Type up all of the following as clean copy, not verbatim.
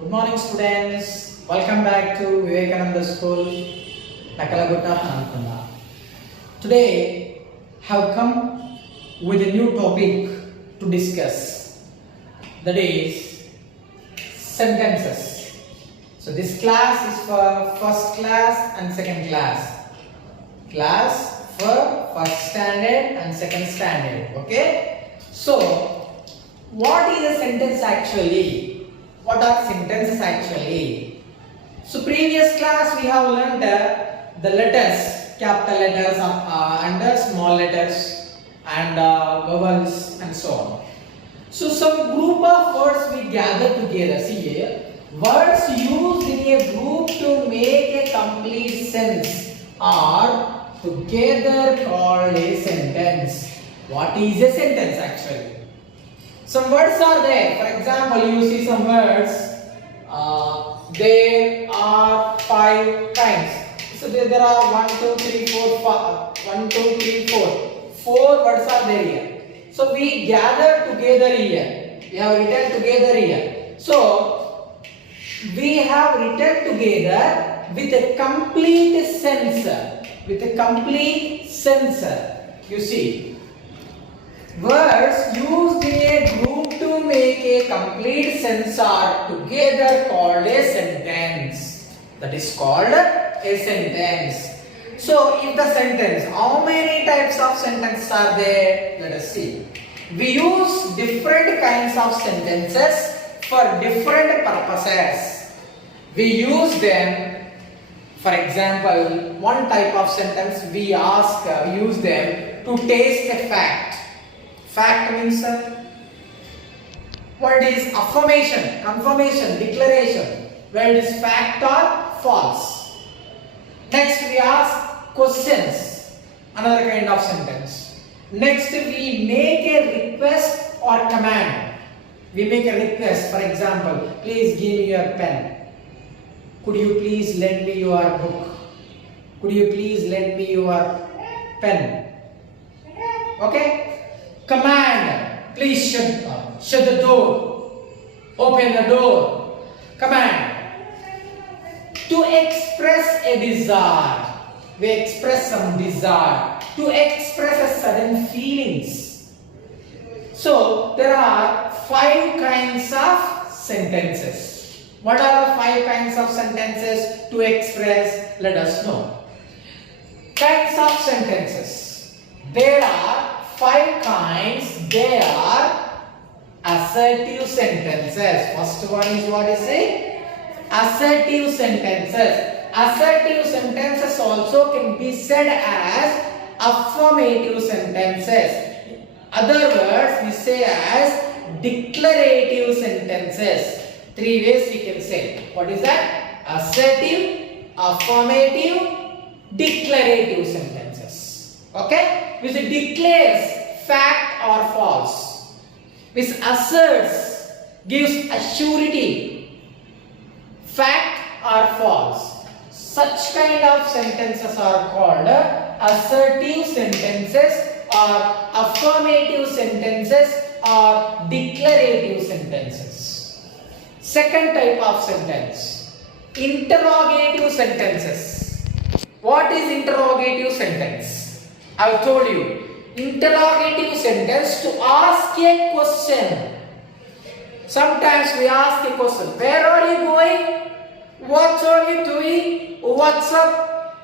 Good morning, students. Welcome back to Vivekananda School, Nakalagutta, Hanapanda. Today, have come with a new topic to discuss. That is sentences. So this class is for first class and second class. Class for first standard and second standard. Okay. So what is a sentence actually? What are sentences actually? So previous class we have learned the letters, capital letters and small letters and vowels and so on. So some group of words we gather together. See here, words used in a group to make a complete sense are together called a sentence. What is a sentence actually? Some words are there. For example, you see some words. There are 5 kinds. So there are 1, 2, 3, 4, 5. 1, 2, 3, 4. 4 words are there here. So we gather together here. We have written together here. So we have written together with a complete sense. With a complete sense. You see. Words used in a group to make a complete sense are together called a sentence. That is called a sentence. So, if the sentence, how many types of sentences are there? Let us see. We use different kinds of sentences for different purposes. We use them. For example, one type of sentence we use them to taste a fact. Fact means word is affirmation, confirmation, declaration. Word is fact or false. Next we ask questions, another kind of sentence. Next we make a request or command. We make a request, for example, please give me your pen. Could you please lend me your book? Could you please lend me your pen? Okay? Command, please shut the door, open the door. Command, to express a desire, we express some desire, to express a sudden feelings. So there are 5 kinds of sentences. What are the 5 kinds of sentences to express? Let us know. Kinds of sentences. There are 5 kinds. They are assertive sentences. First one is what is it? Assertive sentences. Assertive sentences also can be said as affirmative sentences. Other words we say as declarative sentences. 3 ways we can say. What is that? Assertive, affirmative, declarative sentences. Okay? Which declares fact or false, which asserts, gives a surety, fact or false. Such kind of sentences are called assertive sentences or affirmative sentences or declarative sentences. Second type of sentence, interrogative sentences. What is interrogative sentence? I have told you, interrogative sentence to ask a question. Sometimes we ask a question, where are you going? What are you doing? What's up?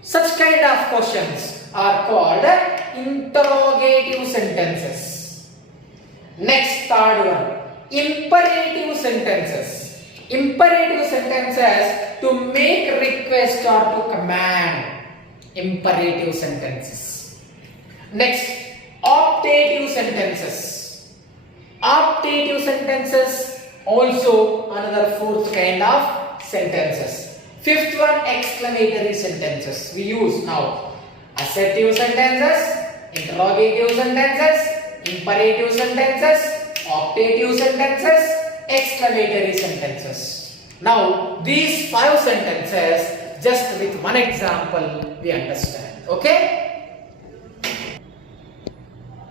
Such kind of questions are called interrogative sentences. Next, third one, imperative sentences. Imperative sentences to make request or to command. Imperative sentences. Next, optative sentences. Optative sentences also another 4th kind of sentences. 5th one, exclamatory sentences. We use now assertive sentences, interrogative sentences, imperative sentences, optative sentences, exclamatory sentences. Now these 5 sentences, just with one example we understand. Okay?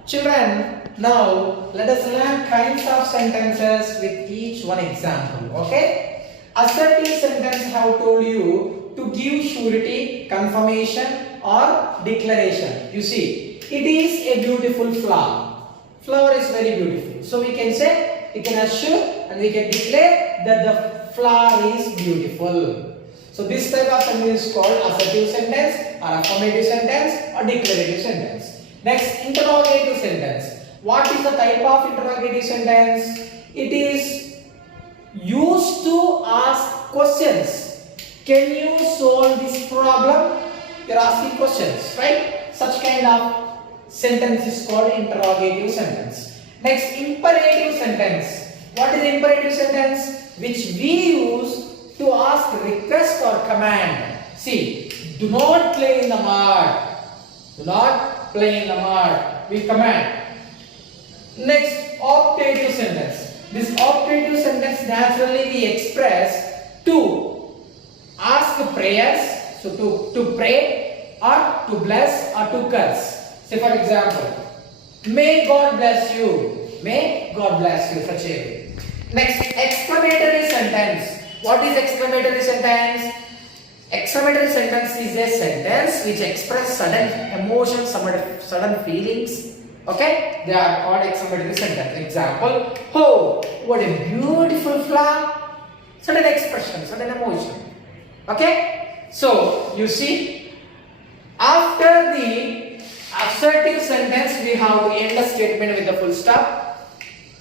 Children, Now let us learn kinds of sentences with each one example. Okay? Assertive sentence I have told you to give surety, confirmation or declaration. You see, it is a beautiful flower. Flower is very beautiful. So we can say, we can assure and we can declare that the flower is beautiful. So this type of sentence is called assertive sentence or affirmative sentence or declarative sentence. Next, interrogative sentence. What is the type of interrogative sentence? It is used to ask questions. Can you solve this problem? You are asking questions, right? Such kind of sentence is called interrogative sentence. Next, imperative sentence. What is imperative sentence? Which we use to ask request or command. See, do not play in the mud. Do not play in the mud. We command. Next, optative sentence. This optative sentence naturally we express to ask prayers, so to pray or to bless or to curse. Say for example, may God bless you. May God bless you. Such a way. Next, exclamatory sentence. What is exclamatory sentence? Exclamatory sentence is a sentence which expresses sudden emotions, sudden feelings. Okay, they are called exclamatory sentence. Example: oh, what a beautiful flower! Sudden expression, sudden emotion. Okay, so you see, after the assertive sentence, we have to end the statement with a full stop.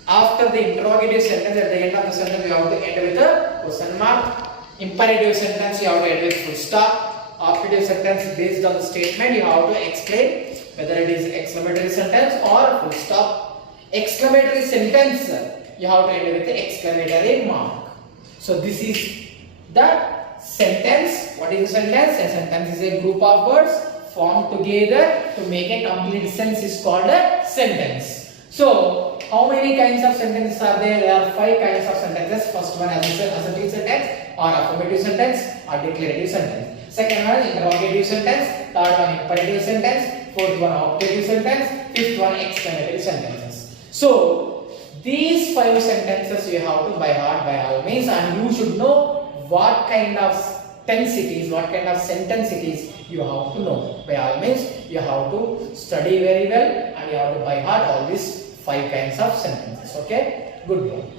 After the interrogative sentence, at the end of the sentence, we have to end with a question mark. Imperative sentence, you have to end with full stop. Optative sentence, based on the statement, you have to explain whether it is exclamatory sentence or full stop. Exclamatory sentence, you have to end with the exclamatory mark. So this is the sentence. What is a sentence? A sentence is a group of words formed together to make a complete sentence is called a sentence. So how many kinds of sentences are there? There are 5 kinds of sentences. First one, as I said, assertive sentence or affirmative sentence or declarative sentence. Second one, interrogative sentence. Third one, imperative sentence. Fourth one, optative sentence. Fifth one, exclamatory sentences. So these 5 sentences you have to by heart by all means, and you should know what kind of tense it is, what kind of sentence it is. You have to know by all means. You have to study very well and you have to by heart all these 5 kinds of sentences. Okay, good one.